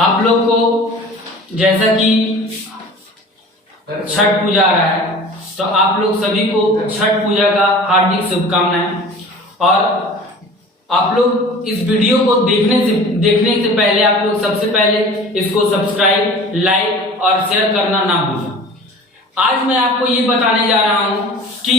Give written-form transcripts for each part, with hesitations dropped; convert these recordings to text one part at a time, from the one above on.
आप लोग को जैसा कि छठ पूजा आ रहा है, तो आप लोग सभी को छठ पूजा का हार्दिक शुभकामनाएं। और आप लोग इस वीडियो को देखने से पहले आप लोग सबसे पहले इसको सब्सक्राइब, लाइक और शेयर करना ना भूलें। आज मैं आपको ये बताने जा रहा हूँ कि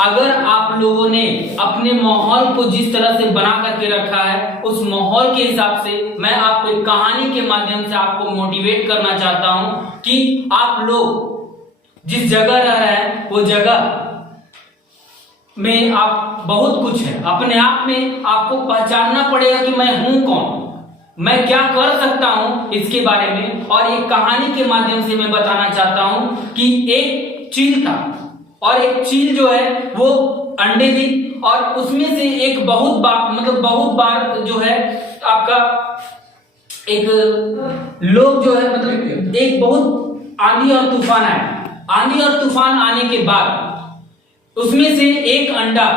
अगर आप लोगों ने अपने माहौल को जिस तरह से बना करके रखा है, उस माहौल के हिसाब से मैं आपको एक कहानी के माध्यम से आपको मोटिवेट करना चाहता हूँ कि आप लोग जिस जगह रह रहे हैं वो जगह में आप बहुत कुछ है, अपने आप में आपको पहचानना पड़ेगा कि मैं हूं कौन, मैं क्या कर सकता हूं इसके बारे में। और एक कहानी के माध्यम से मैं बताना चाहता हूं कि एक चील था और एक चील जो है वो अंडे दी, और उसमें से एक बहुत बार जो है आपका एक लोग जो है एक बहुत आंधी और तूफान आया। आंधी और तूफान आने के बाद उसमें से एक अंडा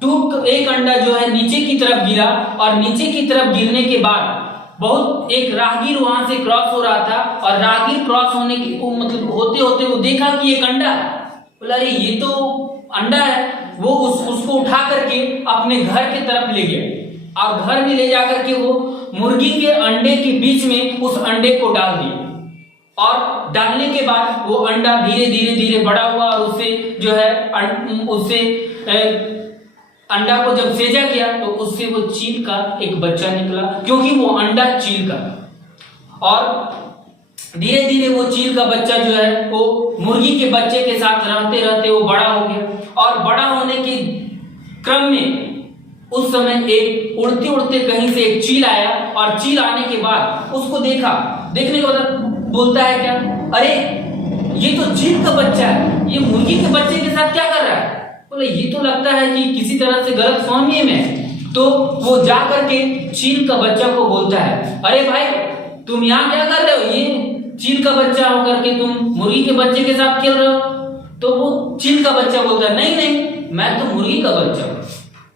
जो है नीचे की तरफ गिरा, और नीचे की तरफ गिरने के बाद एक राहगीर वहां से क्रॉस हो रहा था, और राहगीर क्रॉस होने की होते होते वो देखा कि एक अंडा, बोला अरे ये तो अंडा है। वो उसको उठा करके अपने घर की तरफ ले गया, और घर में ले जाकर के वो मुर्गी के अंडे के बीच में उस अंडे को डाल दिया, और डालने के बाद वो अंडा धीरे धीरे बड़ा हुआ, और उससे जो है अंडा को जब सेजा किया तो उससे वो चील का एक बच्चा निकला, क्योंकि वो अंडा चील का। और धीरे धीरे वो चील का बच्चा जो है वो मुर्गी के बच्चे के साथ रहते रहते वो बड़ा हो गया। और बड़ा होने के क्रम में उस समय एक उड़ते उड़ते कहीं से एक चील आया, और चील आने के बाद उसको देखने के बाद बोलता है क्या, अरे ये तो चील का बच्चा है, ये मुर्गी के बच्चे के साथ क्या कर रहा है। बोले ये तो लगता है कि किसी तरह से गलत फहमी में। तो वो जा करके चील का बच्चा को बोलता है, अरे भाई तुम यहाँ क्या कर रहे हो, ये चील का बच्चा होकर के तुम मुर्गी के बच्चे के साथ खेल रहे हो। तो वो चील का बच्चा बोलता है, नहीं मैं तो मुर्गी का बच्चा हूं।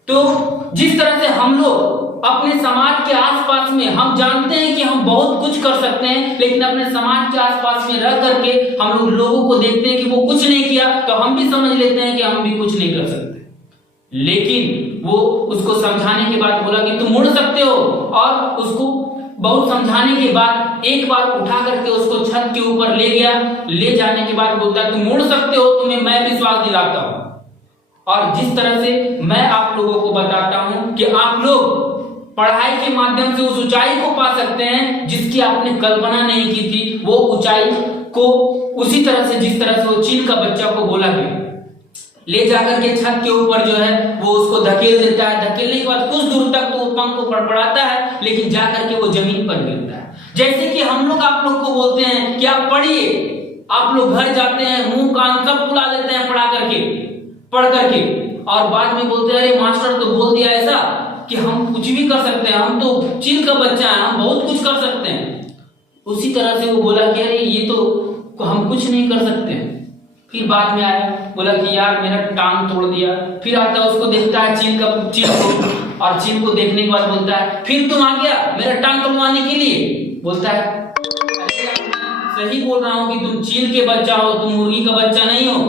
तो जिस तरह से हम लोग अपने समाज के आसपास में हम जानते हैं कि हम बहुत कुछ कर सकते हैं, लेकिन अपने समाज के आसपास में रह करके हम लोगों को देखते हैं कि वो कुछ नहीं किया, तो हम भी समझ लेते हैं कि हम भी कुछ नहीं कर सकते। लेकिन वो उसको समझाने के बाद बोला कि तुम मुड़ सकते हो, और उसको बहुत समझाने के बाद एक बार उठा करके उसको छत के ऊपर ले गया। ले जाने के बाद बोलता है तुम मुड़ सकते हो, तुम्हें मैं विश्वास दिलाता हूं। और जिस तरह से मैं आप लोगों को बताता हूं कि आप लोग पढ़ाई के माध्यम से उस ऊंचाई को पा सकते हैं जिसकी आपने कल्पना नहीं की थी, वो ऊंचाई को उसी तरह से जिस तरह से वो चील का बच्चा को बोला गया। ले जाकर के छत के ऊपर जो है वो उसको धकेल देता है। धकेलने के बाद कुछ दूर तक तो वो पंख को फड़फड़ाता है, लेकिन जाकर के वो जमीन पर गिरता है। जैसे कि हम लोग आप लोग को बोलते हैं कि आप पढ़िए, आप लोग घर जाते हैं मुंह कान सब फुला लेते हैं पढ़ करके, और बाद में बोलते हैं अरे मास्टर तो बोल दिया ऐसा कि हम कुछ भी कर सकते हैं, हम तो चील का बच्चा है, हम बहुत कुछ कर सकते हैं। उसी तरह से वो बोला कि अरे ये तो हम कुछ नहीं कर सकते। फिर बाद में आया, बोला कि यार मेरा टांग तोड़ दिया। फिर आता उसको देखता है चील को, और चील को देखने के बाद बोलता है फिर तुम आ गया मेरा टांग तोड़वाने के लिए। बोलता है सही बोल रहा हूँ कि तुम चील के बच्चा हो, तुम मुर्गी का बच्चा नहीं हो।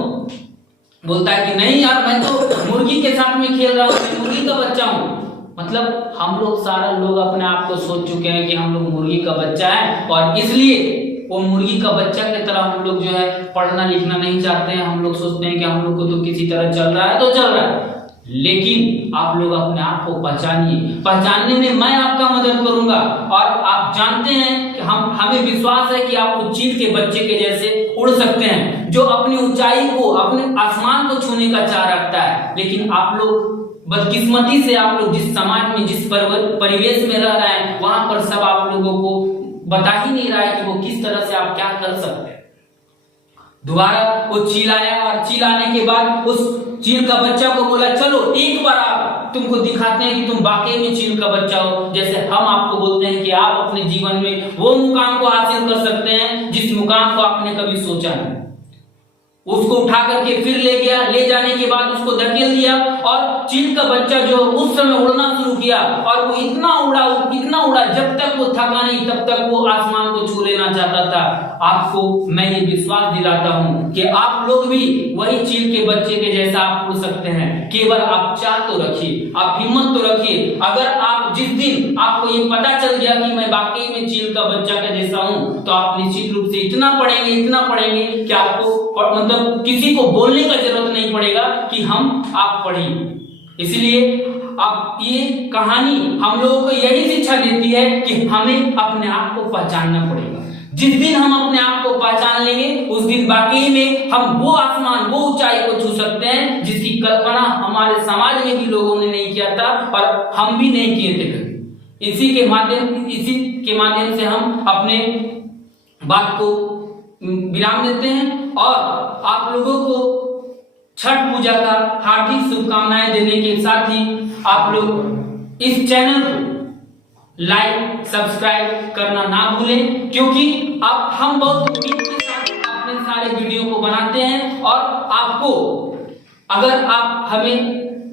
बोलता है कि नहीं यार मैं तो मुर्गी के साथ में खेल रहा हूँ, मैं मुर्गी का बच्चा हूँ। मतलब हम लोग सारा लोग अपने आप को सोच चुके हैं कि हम लोग मुर्गी का बच्चा है, और इसलिए वो मुर्गी का बच्चा की तरह हम लोग जो है पढ़ना लिखना नहीं चाहते हैं। हम लोग सोचते हैं कि हम लोग को तो किसी तरह चल रहा है तो चल रहा है। लेकिन आप लोग अपने आप को पहचानने में मैं आपका मदद करूंगा। और आप जानते हैं कि हमें विश्वास है कि आप उस चील के बच्चे के जैसे उड़ सकते हैं, जो अपनी ऊंचाई को, अपने आसमान को छूने का चाह रखता है। लेकिन आप लोग बदकिस्मती से आप लोग जिस समाज में, जिस परिवेश में रह रहे हैं, वहां पर सब आप लोगों को बता ही नहीं रहा है कि वो किस तरह से आप क्या कर सकते हैं। दोबारा वो चील आया, और चील आने के बाद उस चील का बच्चा को बोला चलो एक बार आप तुमको दिखाते हैं कि तुम वाकई में चील का बच्चा हो। जैसे हम आपको बोलते हैं कि आप अपने जीवन में वो मुकाम को हासिल कर सकते हैं जिस मुकाम को आपने कभी सोचा नहीं। उसको उठा करके फिर ले गया, ले जाने के बाद उसको धकेल दिया और चील का बच्चा जो उस समय उड़ना शुरू किया और वो इतना उड़ा जब तक वो थका नहीं तब तक वो आसमान को छू लेना चाहता था। आपको मैं ये विश्वास दिलाता हूं कि आप लोग भी वही चील के बच्चे के जैसा आप उड़ सकते हैं। केवल आप चाह तो रखिए, आप हिम्मत तो रखिए। अगर आप जिस दिन आपको ये पता चल गया कि मैं वाकई में चील का बच्चा का जैसा हूं, तो आप निश्चित रूप से इतना पढ़ेंगे कि आपको मतलब किसी को बोलने का जरूरत नहीं पड़ेगा कि आप पढ़िए। इसलिए अब ये कहानी हम लोगों को यही शिक्षा देती है कि हमें अपने आप को पहचानना पड़ेगा। जिस दिन हम अपने आप को पहचान लेंगे उस दिन वाकई में हम वो आसमान, वो ऊंचाई को छू सकते हैं जिसकी कल्पना हमारे समाज में भी लोगों ने नहीं किया था और हम भी नहीं किए थे कभी। इसी के माध्यम से हम अपने बात को विराम देते हैं और आप लोगों को छठ पूजा का हार्दिक शुभकामनाएं देने के साथ ही आप लोग इस चैनल को लाइक सब्सक्राइब करना ना भूलें, क्योंकि अब हम बहुत उम्मीद के साथ अपने सारे वीडियो को बनाते हैं और आपको अगर आप हमें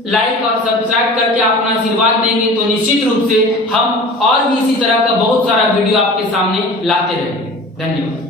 लाइक और सब्सक्राइब करके अपना आशीर्वाद देंगे तो निश्चित रूप से हम और भी इसी तरह का बहुत सारा वीडियो आपके सामने लाते रहेंगे। धन्यवाद।